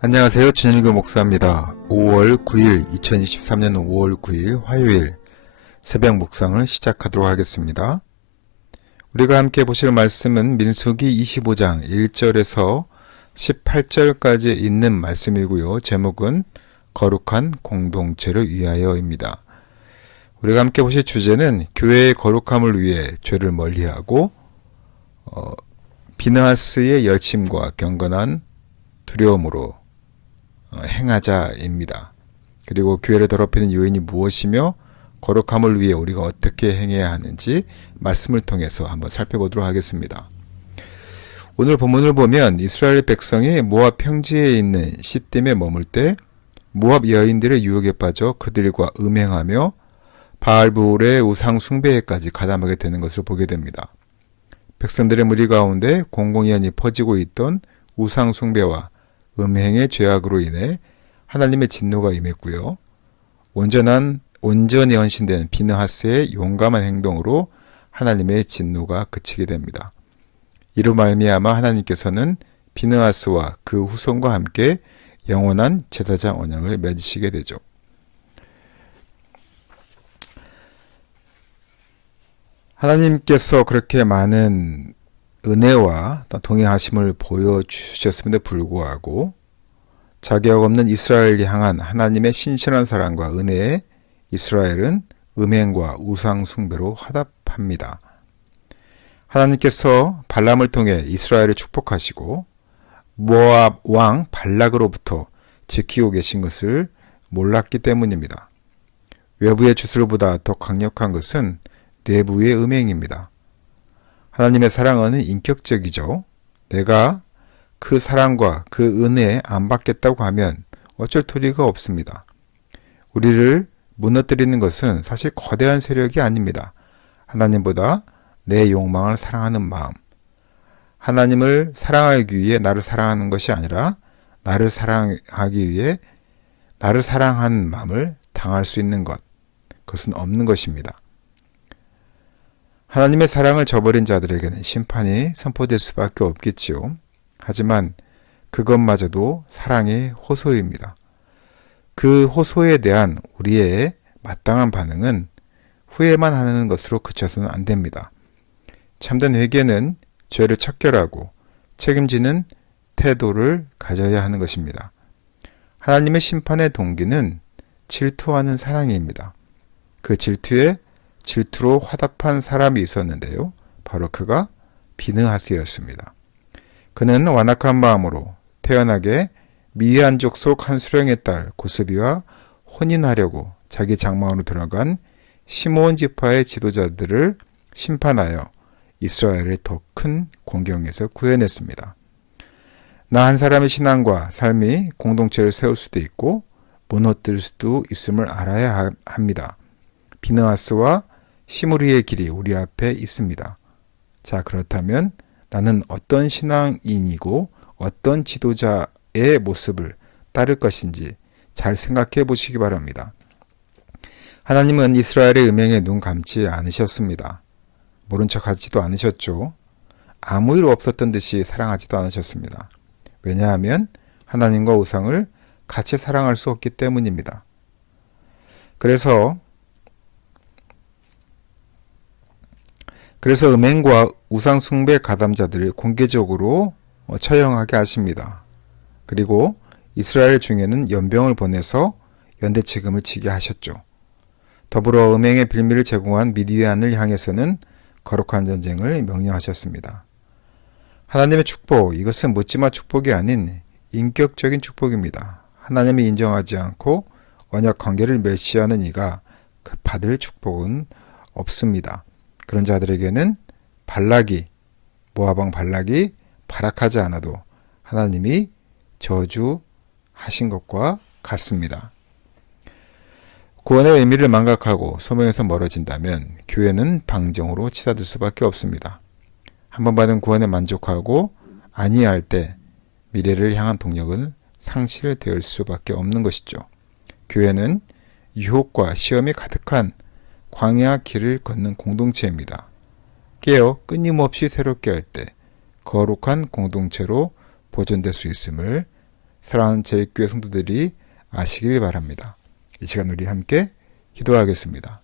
안녕하세요. 진일교 목사입니다. 5월 9일 2023년 5월 9일 화요일 새벽 묵상을 시작하도록 하겠습니다. 우리가 함께 보실 말씀은 민수기 25장 1절에서 18절까지 있는 말씀이고요. 제목은 거룩한 공동체를 위하여입니다. 우리가 함께 보실 주제는 교회의 거룩함을 위해 죄를 멀리하고 비느하스의 열심과 경건한 두려움으로 행하자입니다. 그리고 교회를 더럽히는 요인이 무엇이며 거룩함을 위해 우리가 어떻게 행해야 하는지 말씀을 통해서 한번 살펴보도록 하겠습니다. 오늘 본문을 보면 이스라엘 백성이 모압 평지에 있는 시딤에 머물 때 모압 여인들의 유혹에 빠져 그들과 음행하며 바알브올의 우상 숭배에까지 가담하게 되는 것을 보게 됩니다. 백성들의 무리 가운데 공공연히 퍼지고 있던 우상 숭배와 음행의 죄악으로 인해 하나님의 진노가 임했고요. 온전히 헌신된 비느하스의 용감한 행동으로 하나님의 진노가 그치게 됩니다. 이로 말미암아 하나님께서는 비느하스와 그 후손과 함께 영원한 제사장 언약을 맺으시게 되죠. 하나님께서 그렇게 많은 은혜와 동행하심을 보여주셨음에도 불구하고 자격 없는 이스라엘을 향한 하나님의 신실한 사랑과 은혜에 이스라엘은 음행과 우상 숭배로 화답합니다. 하나님께서 발람을 통해 이스라엘을 축복하시고 모압 왕 발락으로부터 지키고 계신 것을 몰랐기 때문입니다. 외부의 주술보다 더 강력한 것은 내부의 음행입니다. 하나님의 사랑은 인격적이죠. 내가 그 사랑과 그 은혜에 안 받겠다고 하면 어쩔 도리가 없습니다. 우리를 무너뜨리는 것은 사실 거대한 세력이 아닙니다. 하나님보다 내 욕망을 사랑하는 마음. 하나님을 사랑하기 위해 나를 사랑하는 것이 아니라 나를 사랑하기 위해 나를 사랑하는 마음을 당할 수 있는 것. 그것은 없는 것입니다. 하나님의 사랑을 저버린 자들에게는 심판이 선포될 수밖에 없겠지요. 하지만 그것마저도 사랑의 호소입니다. 그 호소에 대한 우리의 마땅한 반응은 후회만 하는 것으로 그쳐서는 안 됩니다. 참된 회개는 죄를 척결하고 책임지는 태도를 가져야 하는 것입니다. 하나님의 심판의 동기는 질투하는 사랑입니다. 그 질투로 화답한 사람이 있었는데요. 바로 그가 비느하스였습니다. 그는 완악한 마음으로 태연하게 미디안 족속 한 수령의 딸 고스비와 혼인하려고 자기 장막으로 들어간 시므온 지파의 지도자들을 심판하여 이스라엘을 더 큰 공경에서 구해냈습니다. 나 한 사람의 신앙과 삶이 공동체를 세울 수도 있고 무너뜨릴 수도 있음을 알아야 합니다. 비느하스와 시므리의 길이 우리 앞에 있습니다. 자, 그렇다면 나는 어떤 신앙인이고 어떤 지도자의 모습을 따를 것인지 잘 생각해 보시기 바랍니다. 하나님은 이스라엘의 음행에 눈 감지 않으셨습니다. 모른 척 하지도 않으셨죠. 아무 일 없었던 듯이 사랑하지도 않으셨습니다. 왜냐하면 하나님과 우상을 같이 사랑할 수 없기 때문입니다. 그래서 음행과 우상 숭배 가담자들을 공개적으로 처형하게 하십니다. 그리고 이스라엘 중에는 연병을 보내서 연대 책임을 지게 하셨죠. 더불어 음행의 빌미를 제공한 미디안을 향해서는 거룩한 전쟁을 명령하셨습니다. 하나님의 축복, 이것은 묻지마 축복이 아닌 인격적인 축복입니다. 하나님이 인정하지 않고 언약 관계를 멸시하는 이가 받을 축복은 없습니다. 그런 자들에게는 모압 왕 발락이 발악하지 않아도 하나님이 저주하신 것과 같습니다. 구원의 의미를 망각하고 소명에서 멀어진다면 교회는 방정으로 치닫을 수밖에 없습니다. 한번 받은 구원에 만족하고 아니할 때 미래를 향한 동력은 상실될 수밖에 없는 것이죠. 교회는 유혹과 시험이 가득한 광야 길을 걷는 공동체입니다. 깨어 끊임없이 새롭게 할 때 거룩한 공동체로 보존될 수 있음을 사랑하는 제일교회 성도들이 아시길 바랍니다. 이 시간 우리 함께 기도하겠습니다.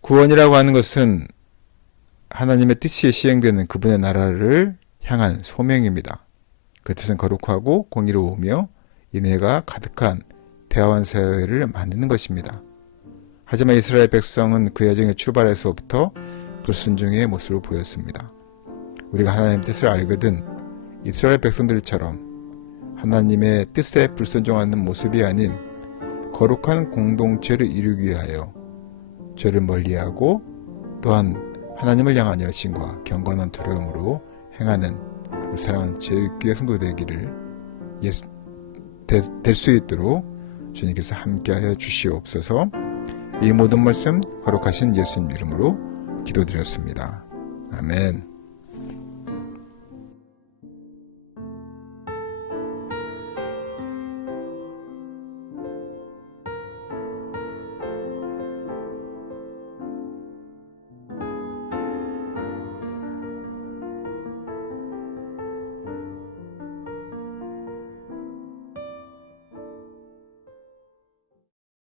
구원이라고 하는 것은 하나님의 뜻이 시행되는 그분의 나라를 향한 소명입니다. 그 뜻은 거룩하고 공의로우며 인애가 가득한 대화원 사회를 만드는 것입니다. 하지만 이스라엘 백성은 그 여정의 출발에서부터 불순종의 모습을 보였습니다. 우리가 하나님의 뜻을 알거든 이스라엘 백성들처럼 하나님의 뜻에 불순종하는 모습이 아닌 거룩한 공동체를 이루기 위하여 죄를 멀리하고 또한 하나님을 향한 열심과 경건한 두려움으로 행하는 사랑하는 제일교회 성도 되기를 될 수 있도록 주님께서 함께하여 주시옵소서. 이 모든 말씀 거룩하신 예수님 이름으로 기도드렸습니다. 아멘.